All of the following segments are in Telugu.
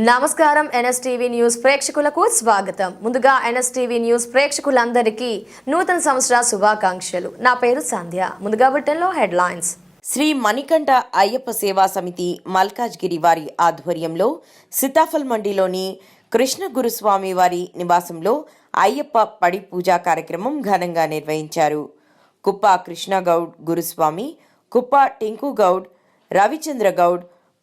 నమస్కారం ఎన్ఎస్టీవీ న్యూస్ ప్రేక్షకులకు స్వాగతం ముందుగా ఎన్ఎస్టీవీ న్యూస్ ప్రేక్షకులందరికీ నూతన సంవత్సర శుభాకాంక్షలు నా పేరు సంధ్య ముందుగా హెడ్ హెడ్లైన్స్ శ్రీ మణికంఠ అయ్యప్ప సేవా సమితి మల్కాజ్గిరి వారి ఆధ్వర్యంలో సీతాఫల్ మండిలోని కృష్ణ గురుస్వామి వారి నివాసంలో అయ్యప్ప పడి పూజా కార్యక్రమం ఘనంగా నిర్వహించారు కుప్ప కృష్ణగౌడ్ గురుస్వామి కుప్ప టింకు గౌడ్ రవిచంద్ర గౌడ్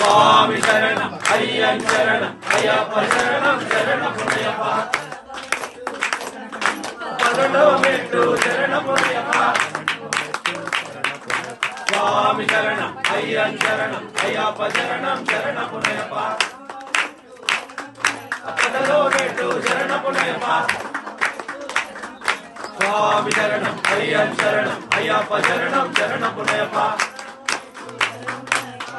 స్వామి శరణ అయ్యం శరణ అయ్యప్ప శరణం శరణ పుణ్యప్ప స్వామి శరణ అయ్యం శరణం అయ్యప్ప శరణం శరణ పుణ్యప్ప స్వామి శరణం అయ్యం శరణం అయ్యప్ప శరణం శరణ పుణ్యప్ప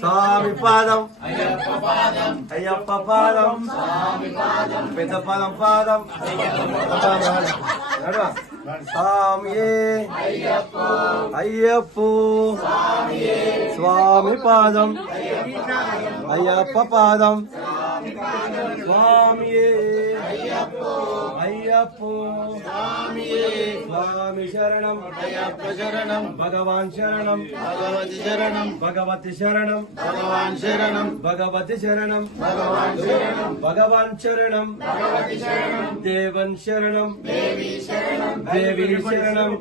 Sami padam. Ayappa padam. Ayappa padam. Sami padam. Peda padam padam. Ayappa padam. Nada. Swamiye. Ayappa. Ayappa. Swamiye. Swami padam. Ayappa padam. Swamiye. Ayappa. భగవాన్ శరణం భగవతి శరణం భగవతి శరణం భగవాన్ శరణం భగవతి శరణం భగవాన్ శరణం பகவான் சரணம் தேவன் சரணம் தேவி சரணம்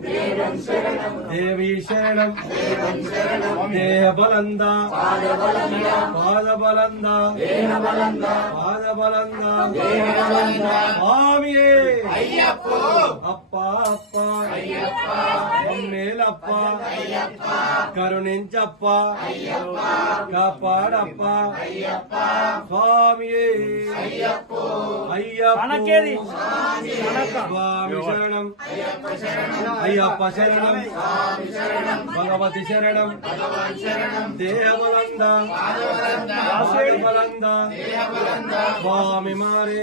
தேவி சரணம் தேக பலந்தா பாத பலந்தா பாத அப்பா அப்பா మేలప్ప కరుణించప్ప కాపాడప్ప స్వామి స్వామి శరణం అయ్యప్ప శరణం భగవతి శరణం దేవలంద బలంద స్వామి మారే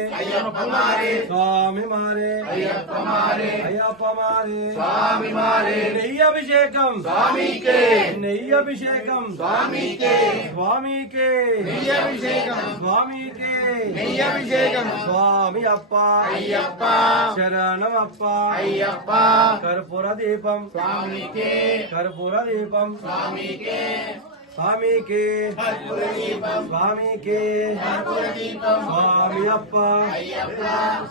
స్వామి మారే అయ్యప్ప మారే అయ్యప్ప మారే స్వామి మారే अभिषेकम स्वामी के नई अभिषेकम स्वामी के स्वामी के नई अभिषेकम स्वामी के नई अभिषेकम स्वामी अप्पा अय्यप्पा शरणम अप्पा अय्यप्पा कर्पूर दीपम स्वामी के कर्पूर दीपम स्वामी के स्वामी के स्वामी के स्वामी अप्पा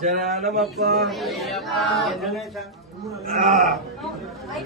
शरणम अप्पा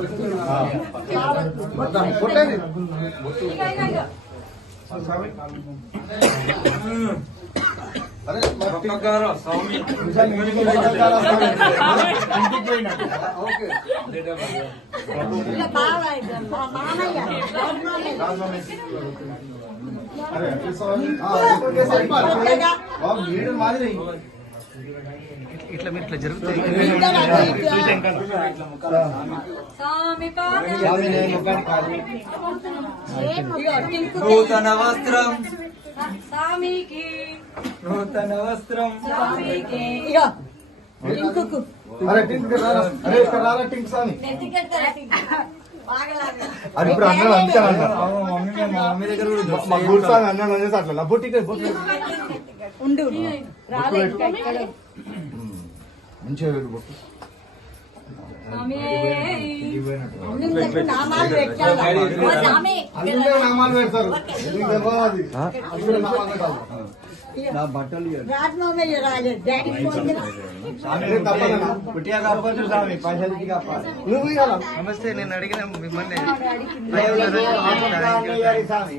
अरे मटकगार स्वामी स्वामी ओके बेटा भैया बाल आए मां नहीं है अरे ऐसा हां कैसे पर और भीड़ मार रही है ఇట్లా మీరు ఇట్లా జరుగుతాయిన వస్త్రం సామికి నూతన వస్త్రం సామికి టింకు అరే టింక్ అరే రారా టింక్ సామి నెత్తికెత్తరా టింక్ అది ప్రాణం అంతా అన్న మమ్మీ దగ్గర కూడా మా గుర్సా అన్న నన్ను చేసట్లా బుట్టిక బుట్టిక ఉండు రాలే ఇక్కడ మంచి వెళ్ళు బుట్టి சாமி நம்ம நாமাল வெச்சாலும் சாமி நம்ம நாமাল வெச்சாலும் நீங்க சொல்ற மாதிரி நாமங்கடாலும் நான் பட்டளியா ராத்திரி நம்ம எல்லாரே டாடி போக்கினா சாமி நம்ம புட்டியா அப்பாசாமி பாஷலிட்டி அப்பா நீங்கலாம் नमस्ते நான் அడిగిన விம்மனே பயோல ஆட்காமியாரி சாமி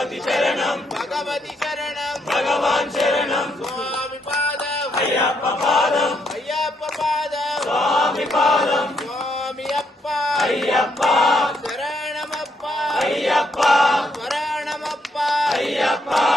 பகவதி சரணம் பகவதி சரணம் பகவான் சரணம் சுவாமி பாதம் ஐயப்ப பாதம் ஐயப்ப பாதம் சுவாமி பாதம் சுவாமி அப்பா ஐயப்பா சரணம் அப்பா ஐயப்பா சரணம் அப்பா ஐயப்பா